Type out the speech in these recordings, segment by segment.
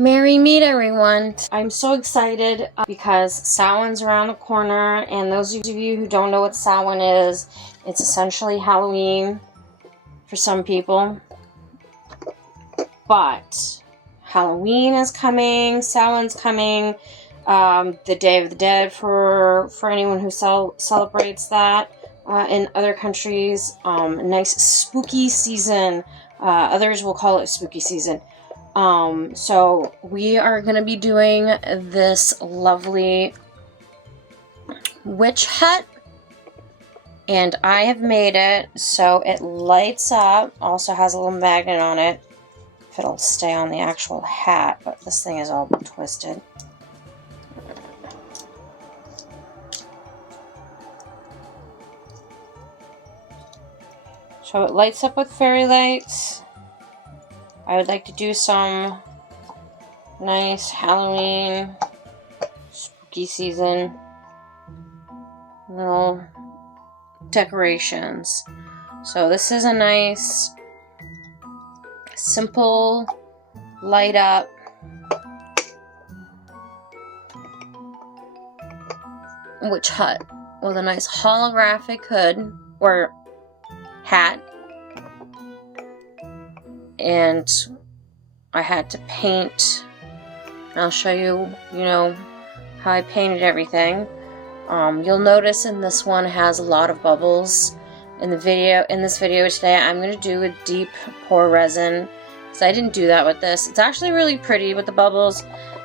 Merry meet everyone! I'm so excited because Samhain's around the corner, and those of you who don't know what Samhain is, it's essentially Halloween for some people. But Halloween is coming, Samhain's coming, the Day of the Dead for anyone who celebrates that. In other countries, a nice spooky season. Others will call it spooky season. So we are going to be doing this lovely witch hut, and I have made it so it lights up, also has a little magnet on it, if it'll stay on the actual hat, but this thing is all twisted. So it lights up with fairy lights. I would like to do some nice Halloween, spooky season little decorations. So this is a nice, simple, light up witch hut with a nice holographic hood or hat. And I had to paint. I'll show you, how I painted everything. You'll notice in this one has a lot of bubbles. In this video today, I'm going to do a deep pour resin, because I didn't do that with this. It's actually really pretty with the bubbles.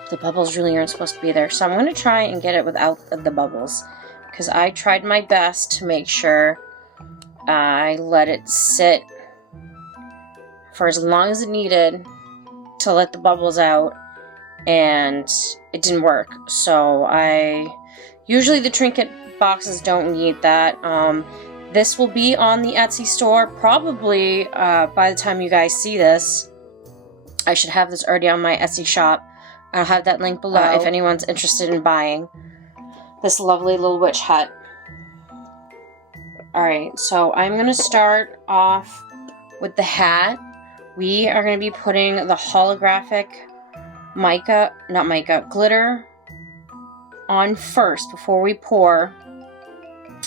The bubbles really aren't supposed to be there, so I'm going to try and get it without the bubbles, because I tried my best to make sure I let it sit for as long as it needed to let the bubbles out, and it didn't work. So usually the trinket boxes don't need that. This will be on the Etsy store probably by the time you guys see this. I should have this already on my Etsy shop. I'll have that link below if anyone's interested in buying this lovely little witch hut. Alright, so I'm going to start off with the hat. We are going to be putting the holographic glitter on first before we pour.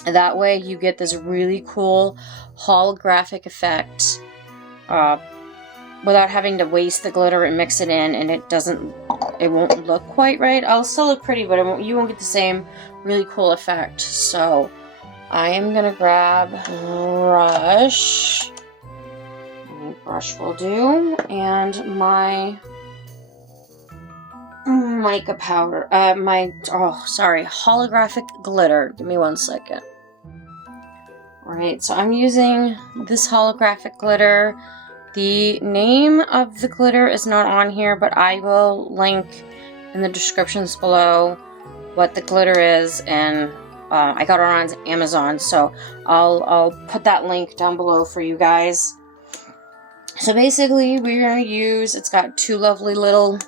That way you get this really cool holographic effect without having to waste the glitter and mix it in, and it won't look quite right. It'll still look pretty, but you won't get the same really cool effect. So I am going to grab a brush. Brush will do, and my mica powder, holographic glitter. Give me 1 second. Alright, so I'm using this holographic glitter. The name of the glitter is not on here, but I will link in the descriptions below what the glitter is, and I got it on Amazon, so I'll put that link down below for you guys. So basically, we're going to use, it's got 2 lovely little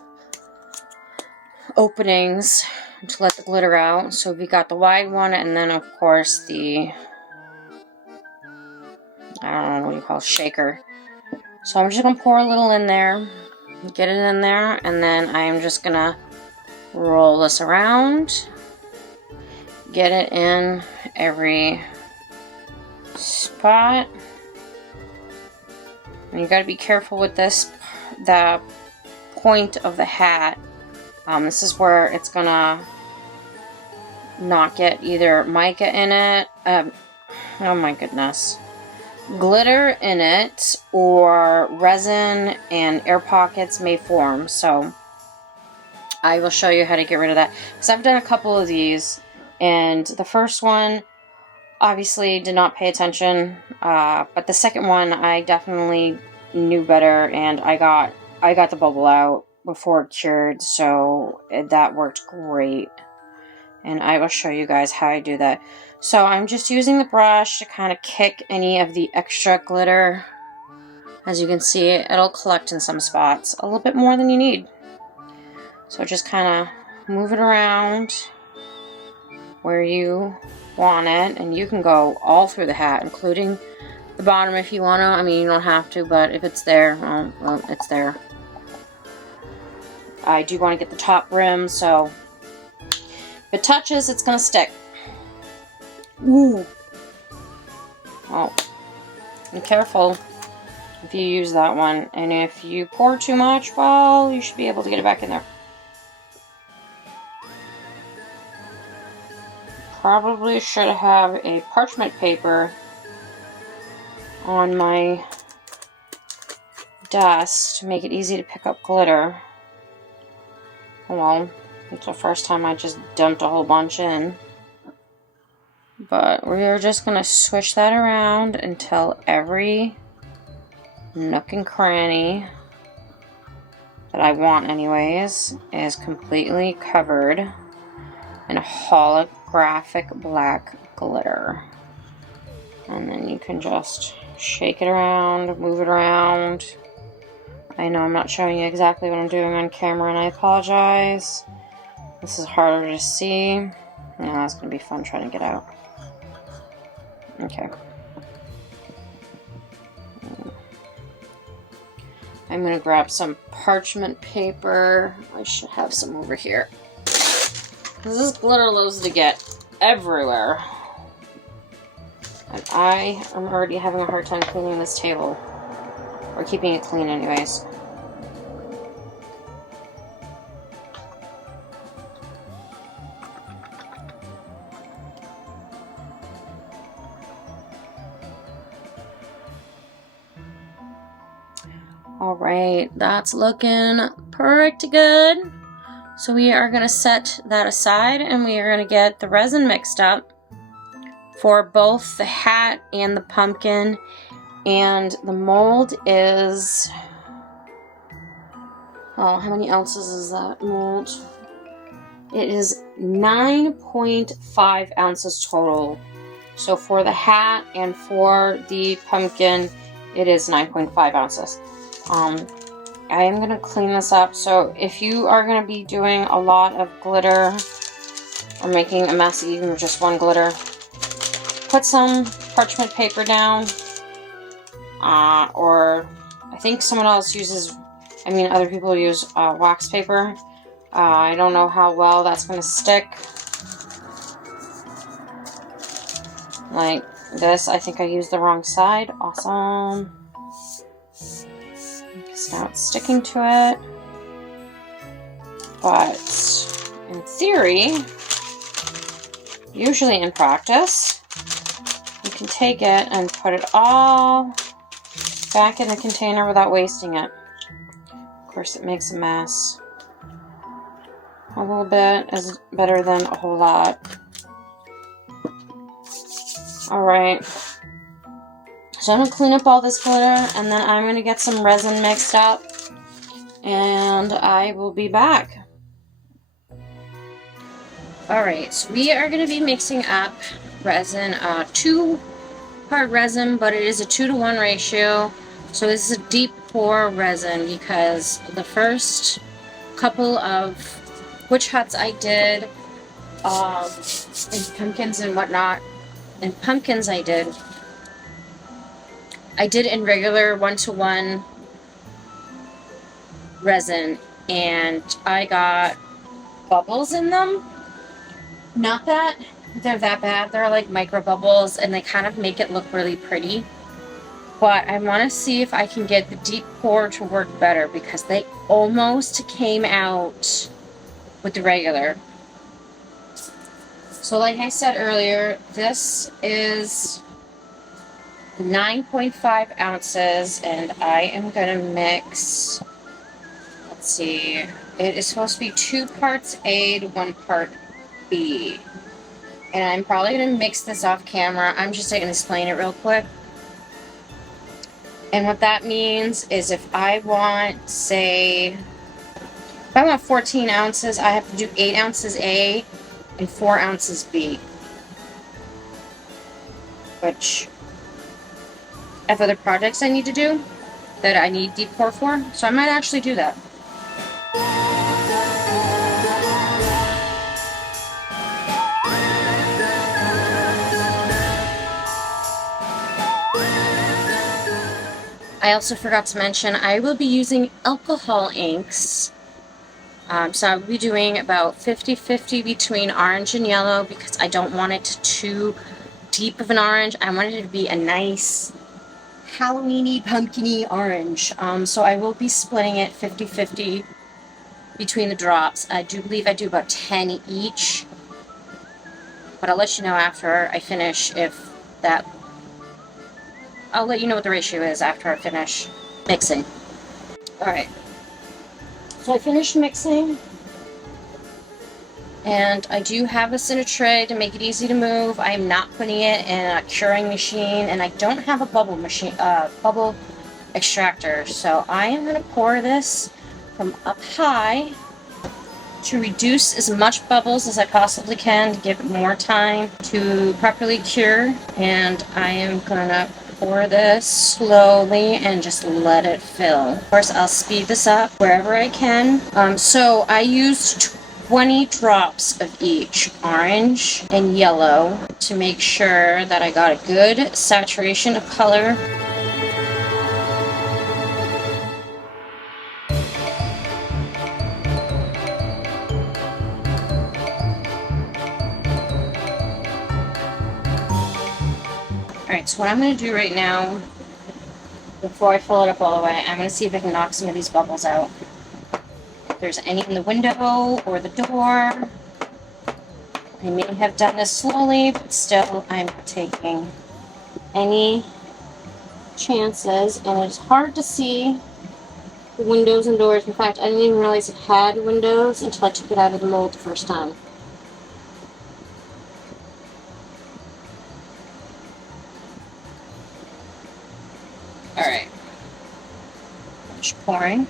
openings to let the glitter out. So we got the wide one, and then of course the, I don't know what you call it, shaker. So I'm just going to pour a little in there, get it in there, and then I'm just going to roll this around, get it in every spot. And you got to be careful with this, the point of the hat. This is where it's gonna not get either mica in it, oh my goodness, glitter in it, or resin and air pockets may form. So I will show you how to get rid of that, because I've done a couple of these, and the first one obviously did not pay attention, but the second one I definitely knew better, and I got the bubble out before it cured, so that worked great. And I will show you guys how I do that. So I'm just using the brush to kind of kick any of the extra glitter. As you can see, it'll collect in some spots a little bit more than you need. So just kind of move it around where you want it, and you can go all through the hat, including the bottom if you want to. I mean, you don't have to, but if it's there, well, it's there. I do want to get the top rim, so if it touches, it's gonna stick. Ooh. Oh, be careful if you use that one, and if you pour too much, well, you should be able to get it back in there. Probably should have a parchment paper on my desk to make it easy to pick up glitter. Well, it's the first time I just dumped a whole bunch in. But we're just going to swish that around until every nook and cranny that I want anyways is completely covered in holographic black glitter. And then you can just shake it around, move it around. I know I'm not showing you exactly what I'm doing on camera, and I apologize. This is harder to see. Yeah, it's going to be fun trying to get out. Okay. I'm going to grab some parchment paper. I should have some over here. Because this glitter loves to get everywhere. And I am already having a hard time cleaning this table. Or keeping it clean anyways. Alright, that's looking pretty good. So we are going to set that aside, and we are going to get the resin mixed up for both the hat and the pumpkin. And the mold is, oh, how many ounces is that mold? It is 9.5 ounces total. So for the hat and for the pumpkin, it is 9.5 ounces. I am going to clean this up. So if you are going to be doing a lot of glitter or making a mess even with just one glitter, put some parchment paper down. Or I think someone else uses, other people use wax paper. I don't know how well that's going to stick. Like this, I think I used the wrong side. Awesome. Because now it's sticking to it. But in theory, usually in practice, you can take it and put it all back in the container without wasting it. Of course, it makes a mess. A little bit is better than a whole lot. Alright. So I'm going to clean up all this glitter, and then I'm going to get some resin mixed up, and I will be back. Alright, so we are going to be mixing up resin, 2-part resin, but it is a 2-to-1 ratio. So this is a deep pour resin because the first couple of witch huts I did, and pumpkins and whatnot, and pumpkins I did in regular 1-to-1 resin, and I got bubbles in them. Not that they're that bad, they're like micro bubbles, and they kind of make it look really pretty. But I want to see if I can get the deep pour to work better, because they almost came out with the regular. So like I said earlier, this is 9.5 ounces, and I am going to mix, let's see, it is supposed to be 2 parts A to 1 part B. And I'm probably going to mix this off camera. I'm just going to explain it real quick. And what that means is if I want, say, if I want 14 ounces, I have to do 8 ounces A and 4 ounces B. Which I have other projects I need to do that I need deep pour for, so I might actually do that. I also forgot to mention I will be using alcohol inks So I'll be doing about 50-50 between orange and yellow because I don't want it too deep of an orange. I want it to be a nice Halloweeny, pumpkin-y orange. So I will be splitting it 50-50 between the drops. I do believe I do about 10 each, but I'll let you know after I finish if that... I'll let you know what the ratio is after I finish mixing. Alright, so I finished mixing, and I do have this in a tray to make it easy to move. I am not putting it in a curing machine, and I don't have a bubble machine, bubble extractor, so I am going to pour this from up high to reduce as much bubbles as I possibly can to give it more time to properly cure. And I am gonna pour this slowly and just let it fill. Of course, I'll speed this up wherever I can. So I used 20 drops of each orange and yellow to make sure that I got a good saturation of color. Alright, so what I'm going to do right now, before I fill it up all the way, I'm going to see if I can knock some of these bubbles out. If there's any in the window or the door. I may have done this slowly, but still I'm not taking any chances. And it's hard to see the windows and doors. In fact, I didn't even realize it had windows until I took it out of the mold the first time. Alright. Finish pouring.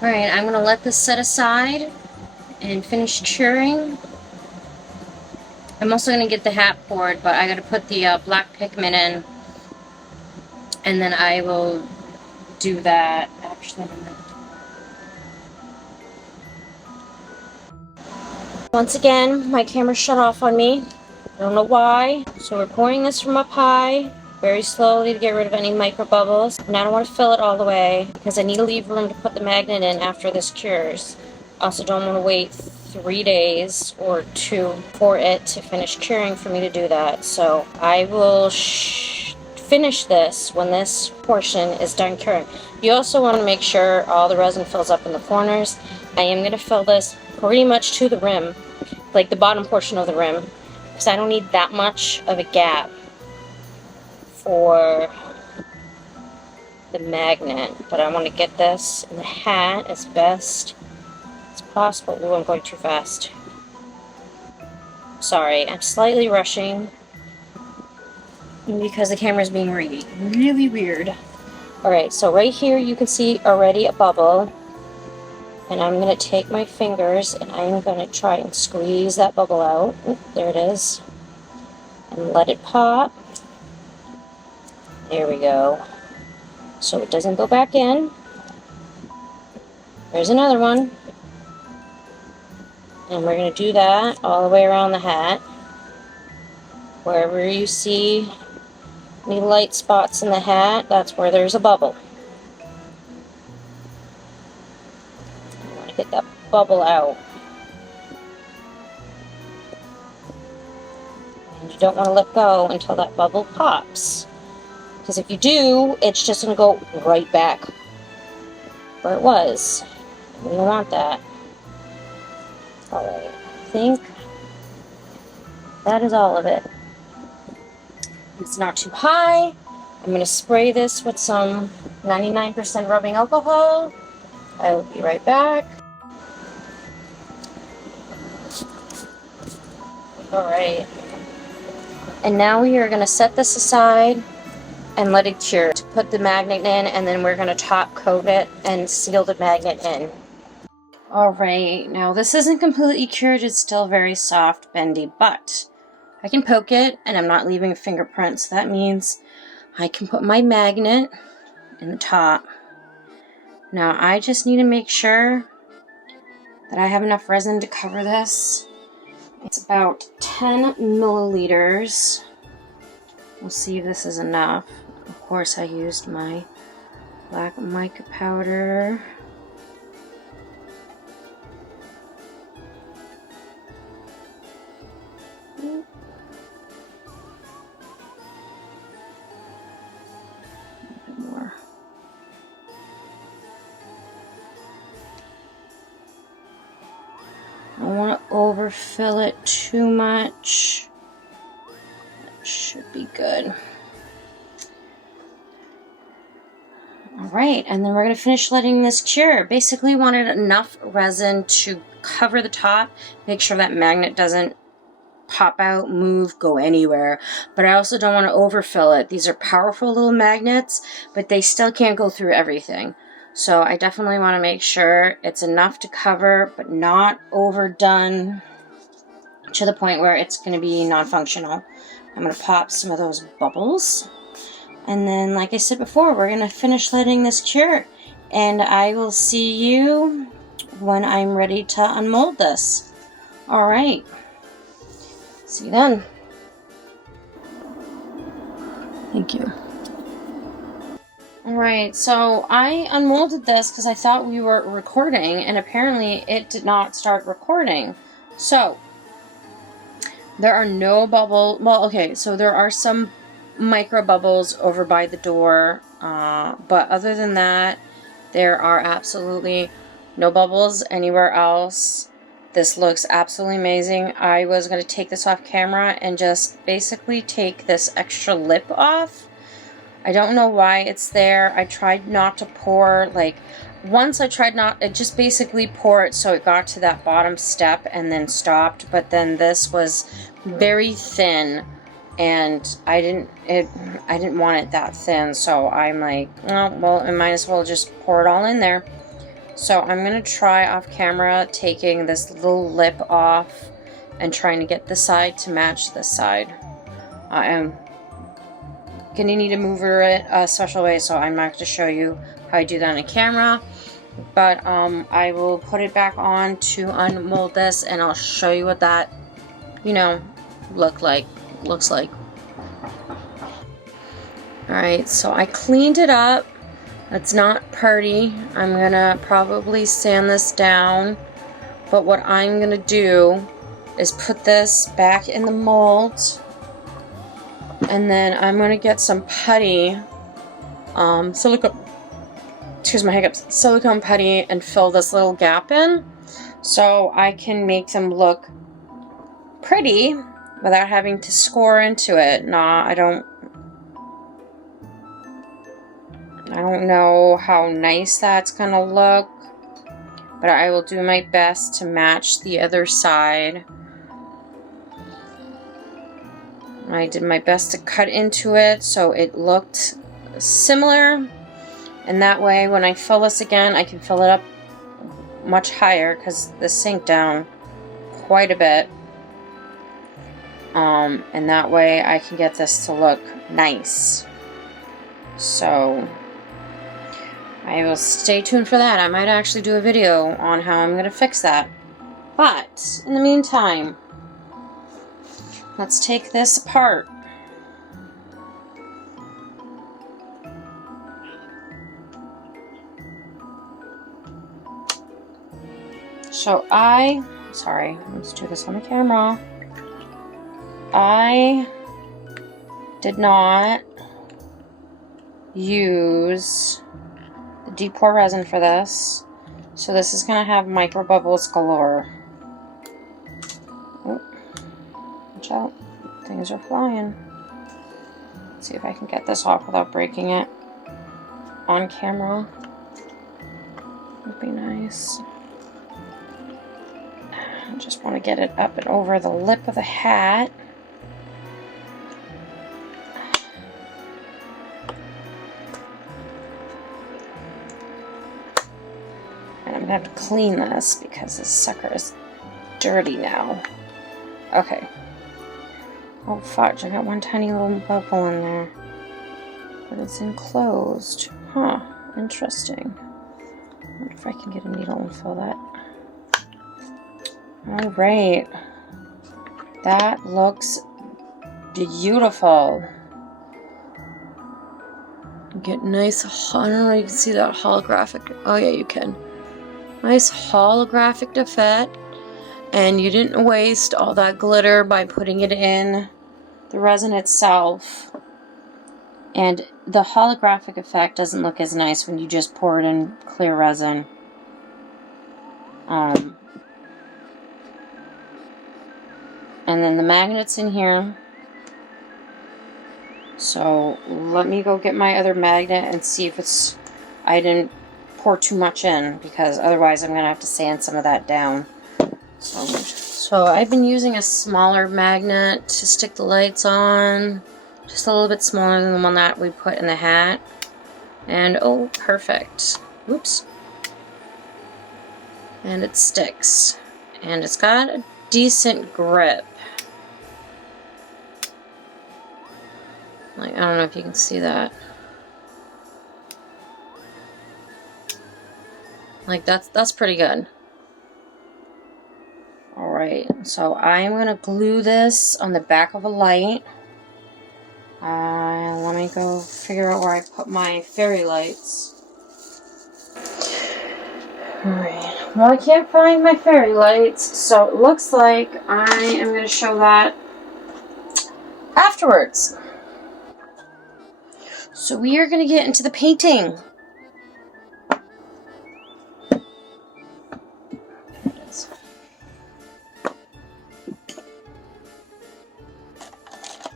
Alright, I'm going to let this set aside and finish curing. I'm also going to get the hat poured, but I got to put the black pigment in, and then I will do that. Actually, once again, my camera shut off on me. I don't know why. So we're pouring this from up high, very slowly to get rid of any micro bubbles. And I don't want to fill it all the way because I need to leave room to put the magnet in after this cures. I also don't want to wait 3 days or 2 for it to finish curing for me to do that. So I will finish this when this portion is done curing. You also want to make sure all the resin fills up in the corners. I am going to fill this pretty much to the rim, like the bottom portion of the rim, because I don't need that much of a gap for the magnet. But I want to get this in the hat as best as possible. Ooh, I'm going too fast. Sorry, I'm slightly rushing because the camera's being really weird. Alright, so right here you can see already a bubble. And I'm going to take my fingers and I'm going to try and squeeze that bubble out. Oop, there it is. And let it pop. There we go. So it doesn't go back in. There's another one. And we're going to do that all the way around the hat. Wherever you see any light spots in the hat, that's where there's a bubble. Get that bubble out. And you don't want to let go until that bubble pops. Because if you do, it's just going to go right back where it was. We don't want that. Alright, I think that is all of it. It's not too high. I'm going to spray this with some 99% rubbing alcohol. I will be right back. Alright, and now we are going to set this aside and let it cure. To put the magnet in, and then we're going to top coat it and seal the magnet in. Alright, now this isn't completely cured, it's still very soft, bendy, but I can poke it and I'm not leaving a fingerprint, so that means I can put my magnet in the top. Now I just need to make sure that I have enough resin to cover this. It's about 10 milliliters. We'll see if this is enough. Of course, I used my black mica powder. More. I don't want to overfill it too much. That should be good. Alright, and then we're going to finish letting this cure. Basically wanted enough resin to cover the top, make sure that magnet doesn't pop out, move, go anywhere. But I also don't want to overfill it. These are powerful little magnets, but they still can't go through everything. So I definitely want to make sure it's enough to cover, but not overdone to the point where it's going to be non-functional. I'm going to pop some of those bubbles. And then, like I said before, we're going to finish letting this cure. And I will see you when I'm ready to unmold this. Alright. See you then. Thank you. Alright, so I unmolded this because I thought we were recording, and apparently it did not start recording. So, there are no bubble, well, okay, so there are some micro bubbles over by the door, but other than that, there are absolutely no bubbles anywhere else. This looks absolutely amazing. I was going to take this off camera and just basically take this extra lip off. I don't know why it's there. I tried not to pour, like, once I tried not, it just basically pour it so it got to that bottom step and then stopped, but then this was very thin, and I didn't want it that thin, so I'm like, oh, well, I might as well just pour it all in there. So I'm going to try off camera taking this little lip off and trying to get this side to match this side. I am going to need to move it a special way, so I'm not going to show you how I do that on camera. But I will put it back on to unmold this, and I'll show you what that, you know, looks like. Alright, so I cleaned it up. It's not pretty. I'm going to probably sand this down. But what I'm going to do is put this back in the mold. And then I'm going to get some putty, silicone putty, and fill this little gap in so I can make them look pretty without having to score into it. Nah, I don't know how nice that's going to look, but I will do my best to match the other side. I did my best to cut into it so it looked similar, and that way when I fill this again, I can fill it up much higher because this sank down quite a bit. And that way I can get this to look nice. So I will stay tuned for that. I might actually do a video on how I'm going to fix that. But in the meantime, let's take this apart. So sorry, let's do this on the camera. I did not use the deep pour resin for this, so this is gonna have micro bubbles galore. Oh, watch out, things are flying. Let's see if I can get this off without breaking it on camera. Would be nice. I just want to get it up and over the lip of the hat. And I'm going to have to clean this because this sucker is dirty now. Okay. Oh fudge, I got one tiny little bubble in there. But it's enclosed. Huh, interesting. I wonder if I can get a needle and fill that. Alright. That looks beautiful. Get nice, I don't know if you can see that holographic. Oh yeah, you can. Nice holographic effect. And you didn't waste all that glitter by putting it in the resin itself. And the holographic effect doesn't look as nice when you just pour it in clear resin. And then the magnet's in here. So let me go get my other magnet and see if it's, I didn't pour too much in, because otherwise I'm going to have to sand some of that down. So I've been using a smaller magnet to stick the lights on. Just a little bit smaller than the one that we put in the hat. And oh, perfect. Oops. And it sticks. And it's got a decent grip. Like, I don't know if you can see that. Like, that's pretty good. Alright, so I'm going to glue this on the back of a light. Let me go figure out where I put my fairy lights. Alright, well I can't find my fairy lights, so it looks like I am going to show that afterwards. So we are going to get into the painting.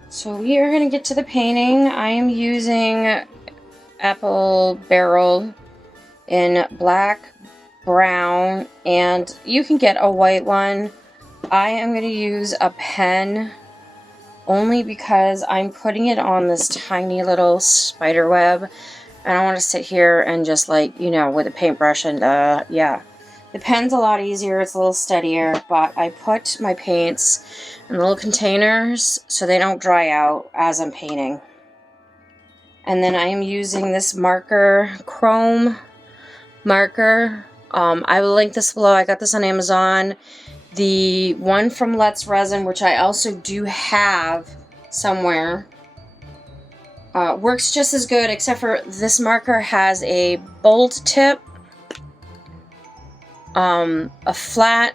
So we are going to get to the painting. I am using Apple Barrel in black, brown, and you can get a white one. I am going to use a pen only because I'm putting it on this tiny little spider web. And I want to sit here and just, like, you know, with a paintbrush and, yeah. The pen's a lot easier, it's a little steadier, but I put my paints in little containers so they don't dry out as I'm painting. And then I am using this marker, chrome marker. I will link this below. I got this on Amazon. The one from Let's Resin, which I also do have somewhere, works just as good, except for this marker has a bold tip, a flat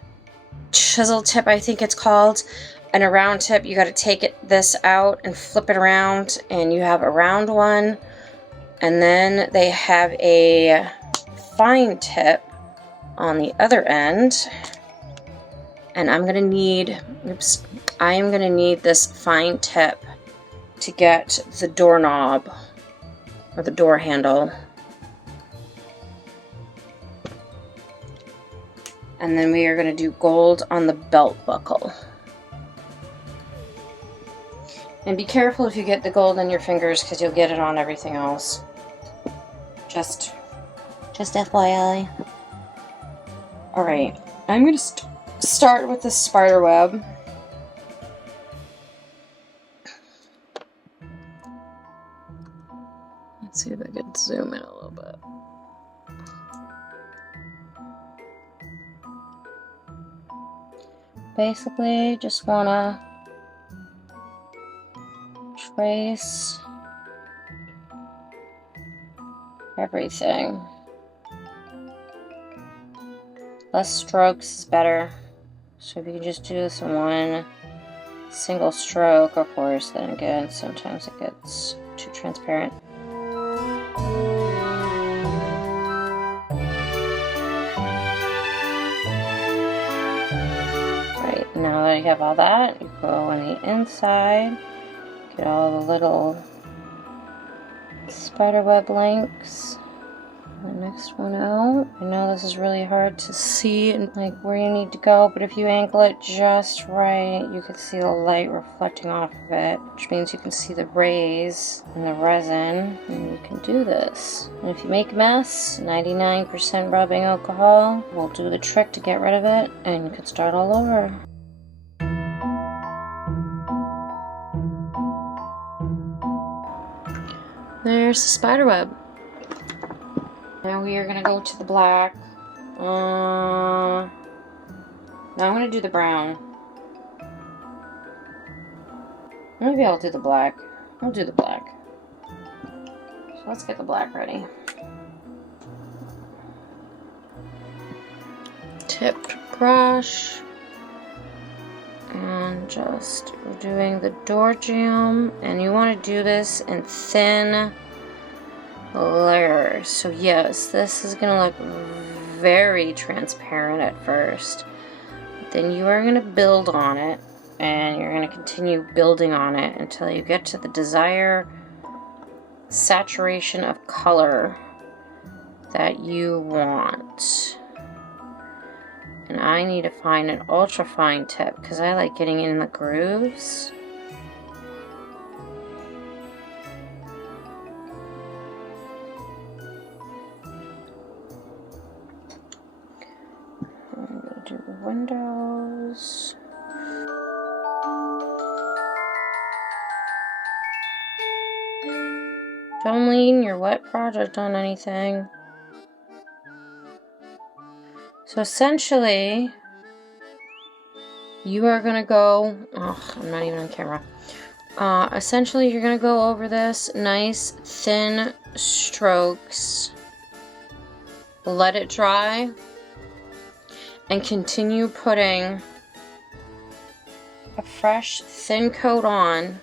chisel tip, I think it's called, and a round tip. You got to take this out and flip it around, and you have a round one. And then they have a fine tip on the other end. And I'm gonna need, oops, I am gonna need this fine tip to get the doorknob or the door handle. And then we are gonna do gold on the belt buckle. And be careful if you get the gold on your fingers, because you'll get it on everything else. Just FYI. Alright, I'm gonna start with the spider web. Let's see if I can zoom in a little bit. Basically, just wanna trace everything. Less strokes is better. So if you can just do this in one single stroke, of course, then again, sometimes it gets too transparent. Right, now that you have all that, you go on the inside, get all the little spiderweb links. The next one out. I know this is really hard to see and like where you need to go, but if you angle it just right, you can see the light reflecting off of it, which means you can see the rays in the resin, and you can do this. And if you make a mess, 99% rubbing alcohol will do the trick to get rid of it, and you can start all over. There's the spider web. Now we are going to go to the black. Now I'm going to do the brown. Maybe I'll do the black. I'll do the black. So let's get the black ready. Tipped brush. And just doing the door jamb. And you want to do this in thin layers. So yes, this is going to look very transparent at first. Then you are going to build on it. And you're going to continue building on it until you get to the desired saturation of color that you want. And I need to find an ultra fine tip because I like getting in the grooves. I'm going to do the windows. Don't lean your wet project on anything. So essentially, you are going to go, oh, I'm not even on camera. Essentially, you're going to go over this nice thin strokes, let it dry, and continue putting a fresh thin coat on.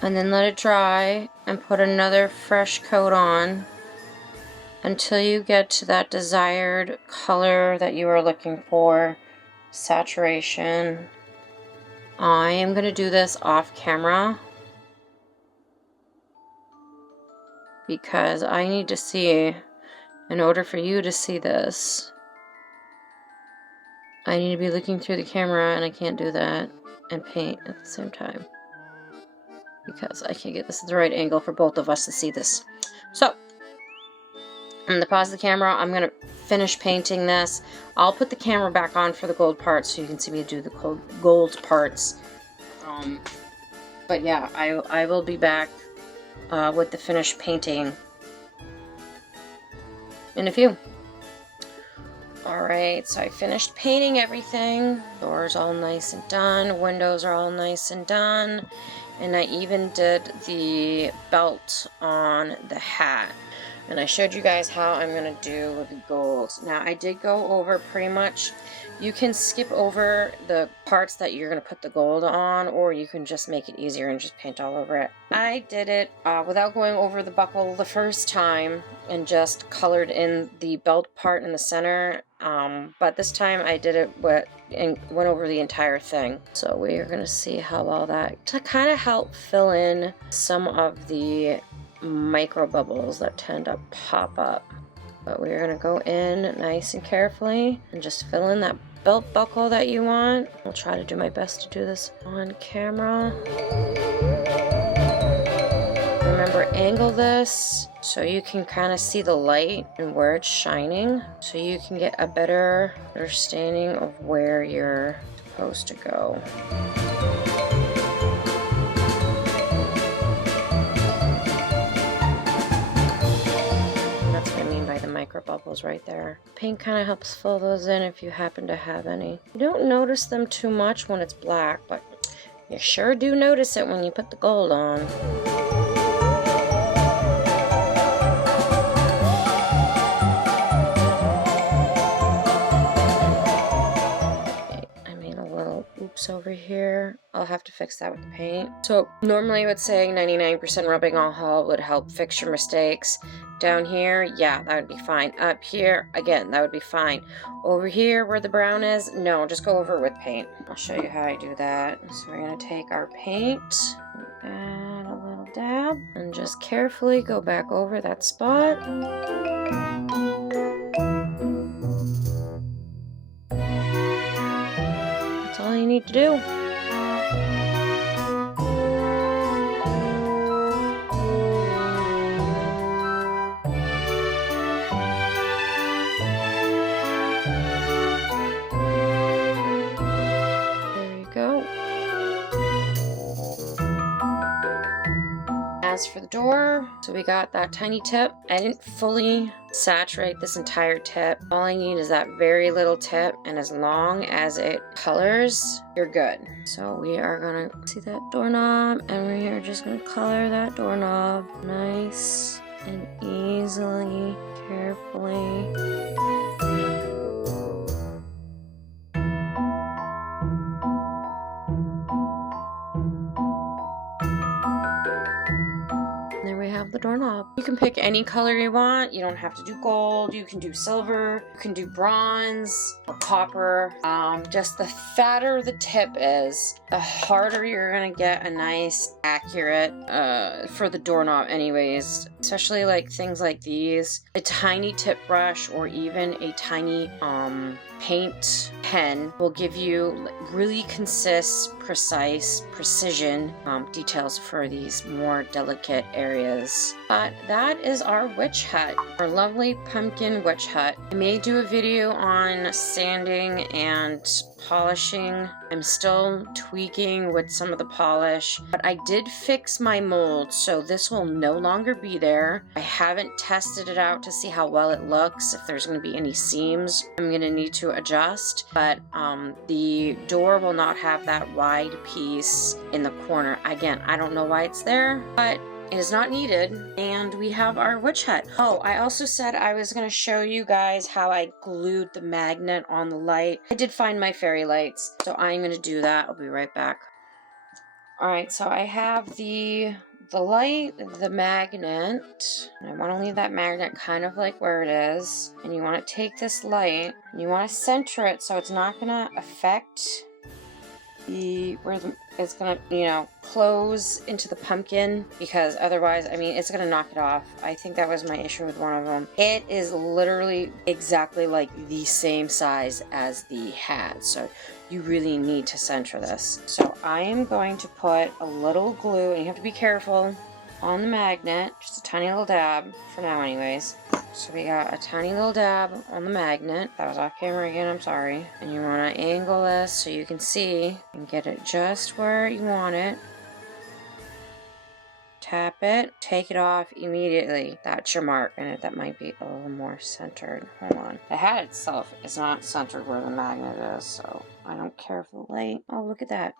And then let it dry and put another fresh coat on until you get to that desired color that you are looking for, saturation. I am going to do this off camera because I need to see, in order for you to see this, I need to be looking through the camera and I can't do that and paint at the same time. Because I can't get this at the right angle for both of us to see this. So, I'm going to pause the camera. I'm going to finish painting this. I'll put the camera back on for the gold parts so you can see me do the gold parts. But yeah, I will be back with the finished painting in a few. Alright, so I finished painting everything. Doors all nice and done. Windows are all nice and done. And I even did the belt on the hat. And I showed you guys how I'm going to do the gold. Now, I did go over pretty much. You can skip over the parts that you're going to put the gold on, or you can just make it easier and just paint all over it. I did it without going over the buckle the first time and just colored in the belt part in the center. But this time I did it and went over the entire thing. So we are going to see how well that, to kind of help fill in some of the micro bubbles that tend to pop up. But we're going to go in nice and carefully and just fill in that belt buckle that you want. I'll try to do my best to do this on camera. Remember, angle this so you can kind of see the light and where it's shining, so you can get a better understanding of where you're supposed to go. Micro bubbles right there. Paint kind of helps fill those in if you happen to have any. You don't notice them too much when it's black, but you sure do notice it when you put the gold on. Oops over here. I'll have to fix that with the paint. So normally I would say 99% rubbing alcohol would help fix your mistakes. Down here, yeah, that would be fine. Up here, again, that would be fine. Over here where the brown is, no, just go over it with paint. I'll show you how I do that. So we're going to take our paint, add a little dab, and just carefully go back over that spot. All you need to do. There you go. as for the door, so we got that tiny tip. I didn't fully saturate this entire tip. All I need is that very little tip, and as long as it colors, you're good. So we are gonna see that doorknob, and we are just gonna color that doorknob nice and easily, carefully. The doorknob. You can pick any color you want. You don't have to do gold. You can do silver. You can do bronze or copper. Just the fatter the tip is, the harder you're gonna get a nice, accurate for the doorknob anyways. Especially like things like these. A tiny tip brush or even a tiny paint pen will give you really precise precision details for these more delicate areas. But that is our witch hut, our lovely pumpkin witch hut. I may do a video on sanding and polishing. I'm still tweaking with some of the polish, but I did fix my mold, so this will no longer be there. I haven't tested it out to see how well it looks, if there's going to be any seams I'm going to need to adjust, but the door will not have that wide piece in the corner. Again, I don't know why it's there, but it is not needed, and we have our witch hut. Oh, I also said I was going to show you guys how I glued the magnet on the light. I did find my fairy lights, so I'm going to do that. I'll be right back. Alright, so I have the light, the magnet, and I want to leave that magnet kind of like where it is, and you want to take this light, and you want to center it so it's not going to affect it's gonna, close into the pumpkin, because otherwise, I mean, it's gonna knock it off. I think that was my issue with one of them. It is literally exactly like the same size as the hat, so you really need to center this. So I am going to put a little glue, and you have to be careful on the magnet, just a tiny little dab, for now anyways. So we got a tiny little dab on the magnet. That was off camera again, I'm sorry. And you want to angle this so you can see and get it just where you want it. Tap it, take it off immediately. That's your mark, and that might be a little more centered. Hold on. The hat itself is not centered where the magnet is, so I don't care for the light. Oh, look at that.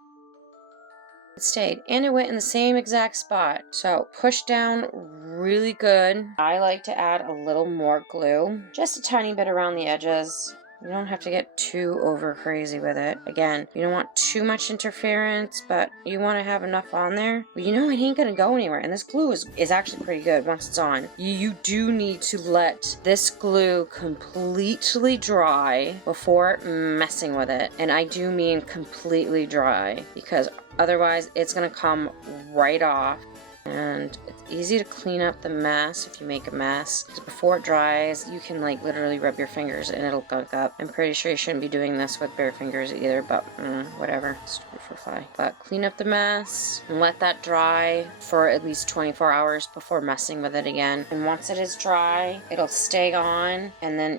It stayed, and it went in the same exact spot. So push down really good. I like to add a little more glue, just a tiny bit around the edges. You don't have to get too over crazy with it. Again, you don't want too much interference, but you want to have enough on there. But it ain't gonna go anywhere, and this glue is actually pretty good once it's on. You do need to let this glue completely dry before messing with it, and I do mean completely dry, because otherwise it's gonna come right off. And it's easy to clean up the mess if you make a mess. Because before it dries, you can literally rub your fingers and it'll gunk up. I'm pretty sure you shouldn't be doing this with bare fingers either, but whatever. Stupid for fly. But clean up the mess and let that dry for at least 24 hours before messing with it again. And once it is dry, it'll stay on, and then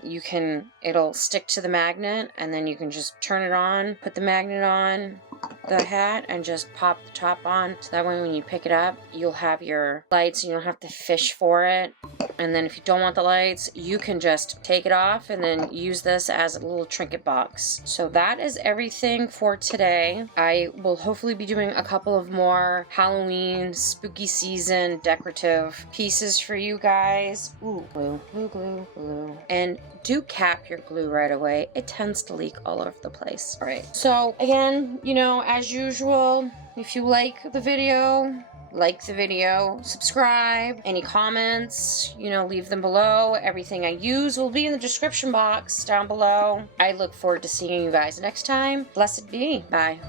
it'll stick to the magnet, and then you can just turn it on, put the magnet on the hat, and just pop the top on, so that way when you pick it up, you'll have your lights and you don't have to fish for it. And then if you don't want the lights, you can just take it off and then use this as a little trinket box. So that is everything for today. I will hopefully be doing a couple of more Halloween, spooky season decorative pieces for you guys. Ooh, glue, glue, glue, glue. And do cap your glue right away. It tends to leak all over the place. All right. So again, as usual, if you like the video, subscribe. Any comments, leave them below. Everything I use will be in the description box down below. I look forward to seeing you guys next time. Blessed be. Bye.